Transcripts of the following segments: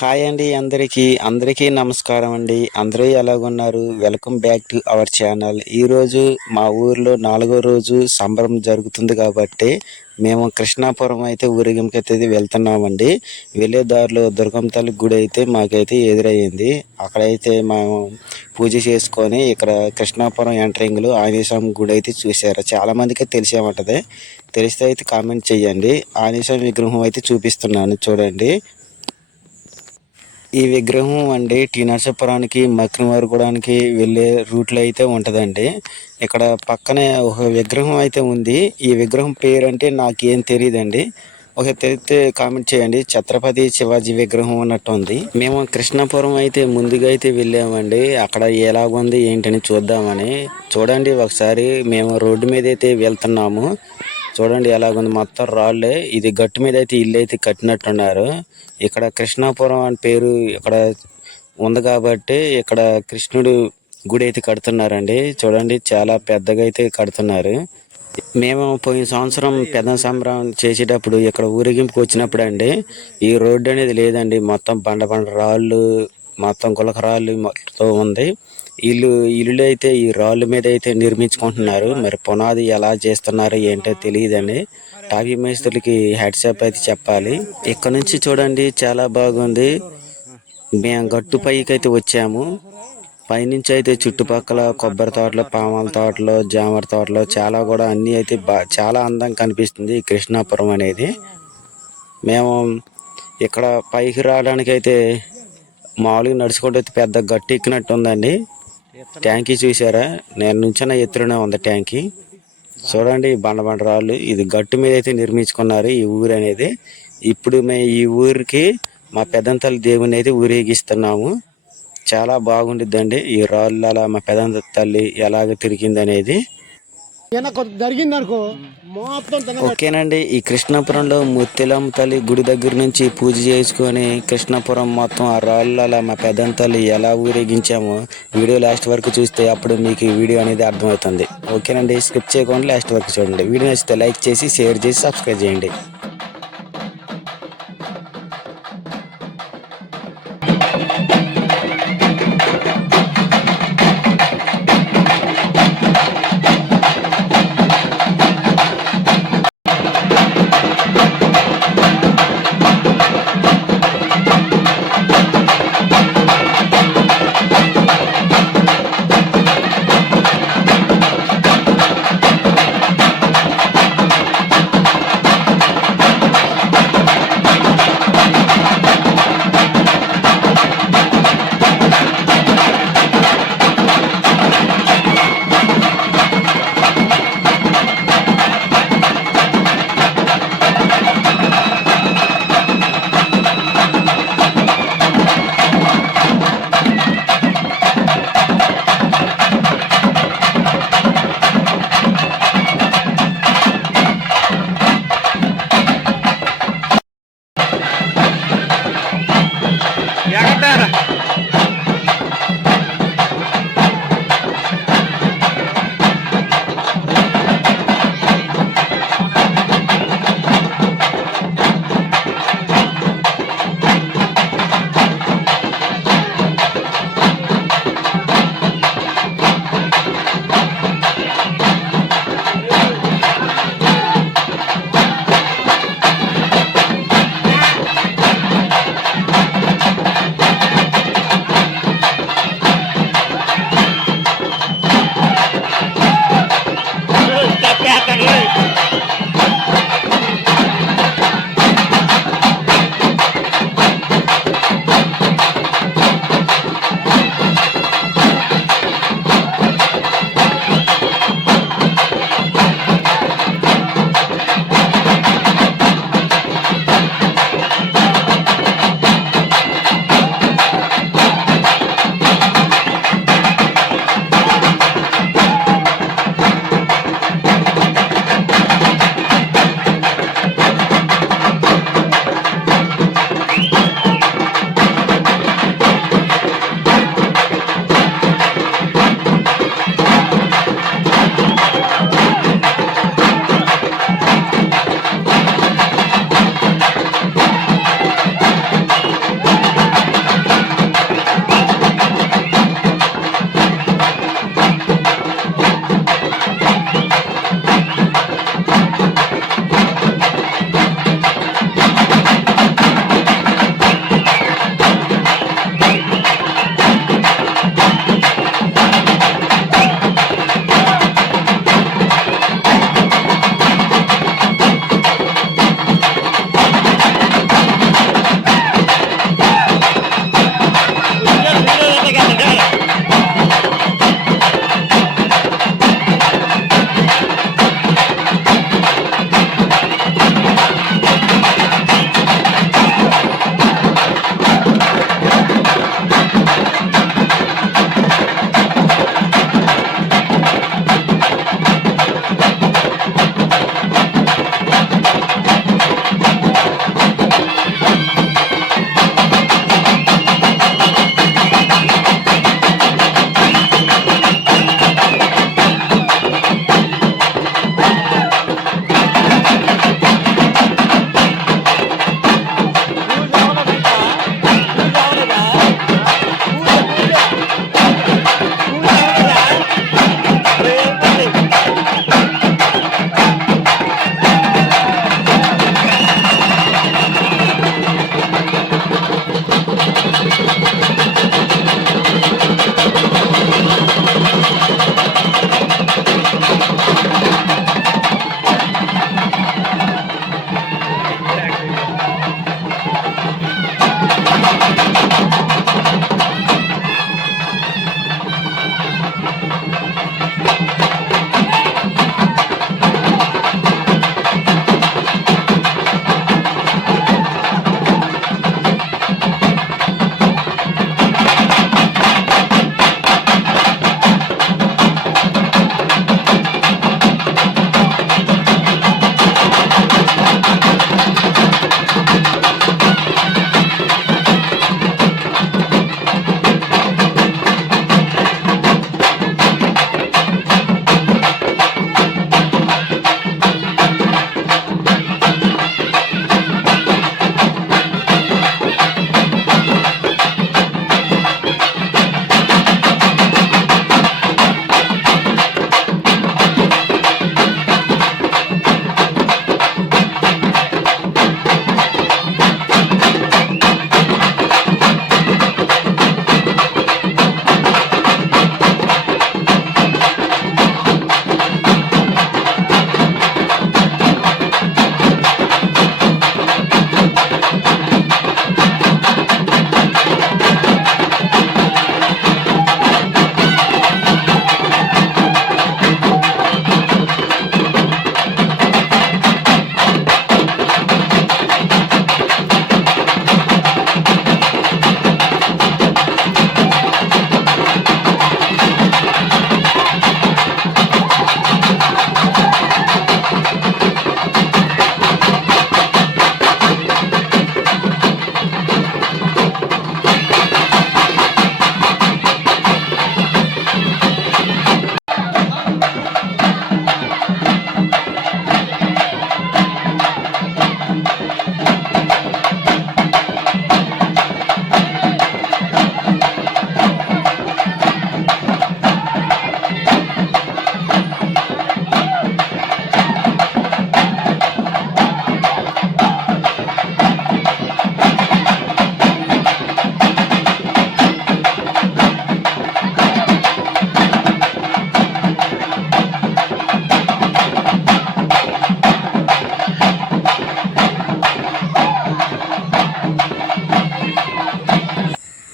Hi అండి, అందరికీ నమస్కారం అండి. అందరూ ఎలాగున్నారు? Welcome back to our channel. ఈరోజు మా ఊర్లో 4వ రోజు సంబరం జరుగుతుంది కాబట్టి మేము కృష్ణాపురం అయితే ఊరేగింపుకైతే వెళ్తున్నామండి. వెళ్ళే దారిలో దుర్గమ్మ తల్లి గుడి అయితే మాకైతే ఎదురయ్యింది. అక్కడైతే మేము పూజ చేసుకొని ఇక్కడ కృష్ణాపురం ఎంట్రింగ్లో ఆంజనేయ స్వామి గుడి అయితే చూసారు. చాలా మందికి తెలిసే ఉంటుంది. తెలిస్తే అయితే కామెంట్ చేయండి. ఆంజనేయ స్వామి విగ్రహం అయితే చూపిస్తున్నాను చూడండి. ఈ విగ్రహం అండి టీ నరసాపురానికి మక్కినవారిగూడానికి వెళ్ళే రూట్లో అయితే ఉంటుందండి. ఇక్కడ పక్కనే ఒక విగ్రహం అయితే ఉంది. ఈ విగ్రహం పేరు అంటే నాకేం తెలియదండి. ఒక తెలిస్తే కామెంట్ చేయండి. ఛత్రపతి శివాజీ విగ్రహం అన్నట్టు ఉంది. మేము కృష్ణాపురం అయితే ముందుగా అయితే వెళ్ళామండి. అక్కడ ఎలాగుంది ఏంటని చూద్దామని. చూడండి ఒకసారి మేము రోడ్డు మీద అయితే వెళ్తున్నాము. చూడండి ఎలాగుంది, మొత్తం రాళ్ళే. ఇది గట్టు మీద అయితే ఇల్లు అయితే కట్టినట్టున్నారు. ఇక్కడ కృష్ణాపురం అని పేరు ఇక్కడ ఉంది కాబట్టి ఇక్కడ కృష్ణుడు గుడి అయితే కడుతున్నారండి. చూడండి చాలా పెద్దగా అయితే కడుతున్నారు. మేము పోయిన సంవత్సరం పెద్ద సంబరం చేసేటప్పుడు ఇక్కడ ఊరేగింపుకి వచ్చినప్పుడు అండి ఈ రోడ్డు అనేది లేదండి. మొత్తం బండ రాళ్ళు, మొత్తం గులకరాళ్ళు మొత్తం ఉంది. ఇల్లు అయితే ఈ రాళ్ళ మీద అయితే నిర్మించుకుంటున్నారు. మరి పునాది ఎలా చేస్తున్నారు ఏంటో తెలియదండి. టాపీ మేస్త్రులకి హ్యాట్సాప్ అయితే చెప్పాలి. ఇక్కడ నుంచి చూడండి చాలా బాగుంది. మేము గట్టు పైకి అయితే వచ్చాము. పైనుంచి అయితే చుట్టుపక్కల కొబ్బరి తోటలు, పామాల తోటలు, జామర తోటలు చాలా కూడా అన్నీ అయితే చాలా అందంగా కనిపిస్తుంది ఈ కృష్ణాపురం అనేది. మేము ఇక్కడ పైకి రావడానికి అయితే మామూలుగా నడుచుకుంటూ పెద్ద గట్టు ఎక్కినట్టు ఉందండి. ట్యాంకీ చూసారా? నేను నుంచిన ఎత్తులోనే ఉంది ట్యాంకీ. చూడండి బండ రాళ్ళు. ఇది గట్టు మీద అయితే నిర్మించుకున్నారు ఈ ఊరు అనేది. ఇప్పుడు మేము ఈ ఊరికి మా పెద్దంతల్లి దేవుని అయితే ఊరేగిస్తున్నాము. చాలా బాగుండిద్దండి ఈ రాళ్ళు అలా మా పెద్దంత తల్లి ఎలాగ తిరిగింది అనేది. ఓకేనండి. ఈ కృష్ణాపురంలో ముత్యాలమ్మ తల్లి గుడి దగ్గర నుంచి పూజ చేసుకొని కృష్ణాపురం మొత్తం ఆ రాళ్ళు అలా మా పెద్దంత తల్లి ఎలా ఊరేగించామో వీడియో లాస్ట్ వరకు చూస్తే అప్పుడు మీకు ఈ వీడియో అనేది అర్థమవుతుంది. ఓకేనండి, స్కిప్ చేయకుండా లాస్ట్ వరకు చూడండి. వీడియో నచ్చితే లైక్ చేసి, షేర్ చేసి, సబ్స్క్రైబ్ చేయండి.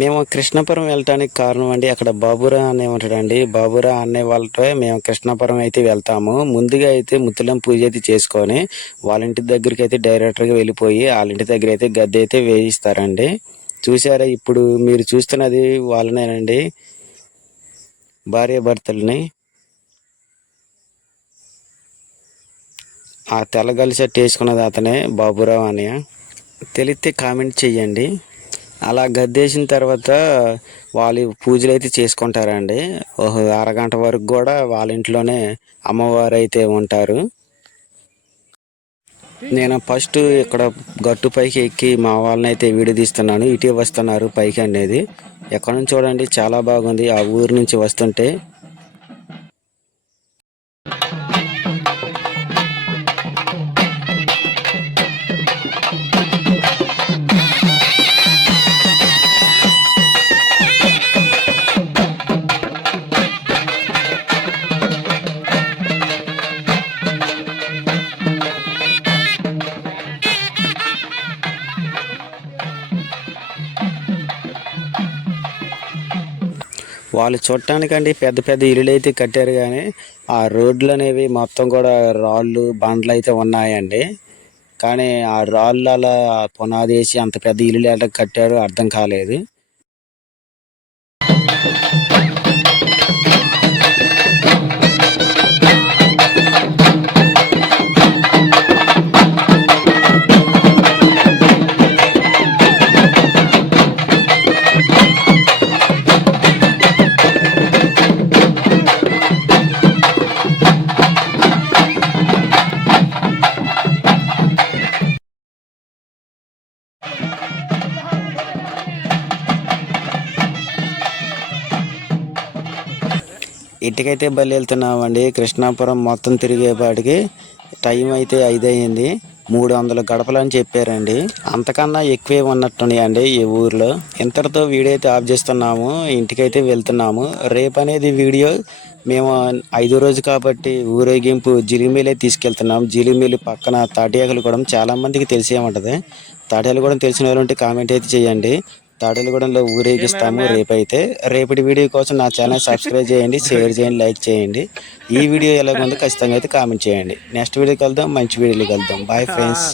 మేము కృష్ణాపురం వెళ్ళటానికి కారణం అండి, అక్కడ బాబురా అనే ఉంటాడండి. బాబురా అనే వాళ్ళతో మేము కృష్ణాపురం అయితే వెళ్తాము. ముందుగా అయితే ముత్తులం పూజ అయితే చేసుకొని వాళ్ళ ఇంటి దగ్గరికి అయితే డైరెక్టర్గా వెళ్ళిపోయి వాళ్ళ ఇంటి దగ్గర అయితే గద్దె అయితే వేయిస్తారండి. చూసారా, ఇప్పుడు మీరు చూస్తున్నది వాళ్ళనేనండి, భార్య భర్తల్ని. ఆ తెల్లగలి షర్ట్ వేసుకున్నది అతనే, బాబురావు అని. తెలిస్తే కామెంట్ చెయ్యండి. అలా గద్దేసిన తర్వాత వాళ్ళు పూజలు అయితే చేసుకుంటారండి. ఒక అరగంట వరకు కూడా వాళ్ళ ఇంట్లోనే అమ్మవారు అయితే ఉంటారు. నేను ఫస్ట్ ఇక్కడ గట్టు పైకి ఎక్కి మా వాళ్ళని అయితే వీడియో తీస్తున్నాను. ఇటే వస్తున్నారు పైకి అనేది. ఎక్కడ నుంచి చూడండి, చాలా బాగుంది ఆ ఊరు నుంచి వస్తుంటే. వాళ్ళు చూడటానికండి పెద్ద పెద్ద ఇల్లులు అయితే కట్టారు, కానీ ఆ రోడ్లు అనేవి మొత్తం కూడా రాళ్ళు బండ్లు అయితే ఉన్నాయండి. కానీ ఆ రాళ్ళు అలా పునాది వేసి అంత పెద్ద ఇల్లు ఎలా కట్టారో అర్థం కాలేదు. ఇంటికైతే బయలు వెళ్తున్నామండి. కృష్ణాపురం మొత్తం తిరిగేపాటికి టైం అయితే 5 అయింది. 300 గడపలు అని చెప్పారండి. అంతకన్నా ఎక్కువే ఉన్నట్టున్నాయండి ఈ ఊర్లో. ఇంతటితో వీడియో అయితే ఆఫ్ చేస్తున్నాము, ఇంటికైతే వెళ్తున్నాము. రేపు అనేది వీడియో మేము 5వ రోజు కాబట్టి ఊరేగింపు జిలిమిలే తీసుకెళ్తున్నాం. జిలిమిలి పక్కన తాటియాకులు కూడా చాలా మందికి తెలిసే ఉంటుంది. తాటియాలు కూడా తెలిసిన వాళ్ళు ఉంటే కామెంట్ అయితే చేయండి. తాడేలగూడెంలో ఊరేగిస్తాము రేపైతే. రేపటి వీడియో కోసం నా ఛానల్ సబ్స్క్రైబ్ చేయండి, షేర్ చేయండి, లైక్ చేయండి. ఈ వీడియో ఎలాగుందో ఖచ్చితంగా అయితే కామెంట్ చేయండి. నెక్స్ట్ వీడియోకి వెళ్దాం, మంచి వీడియోకి వెళ్దాం. Bye friends.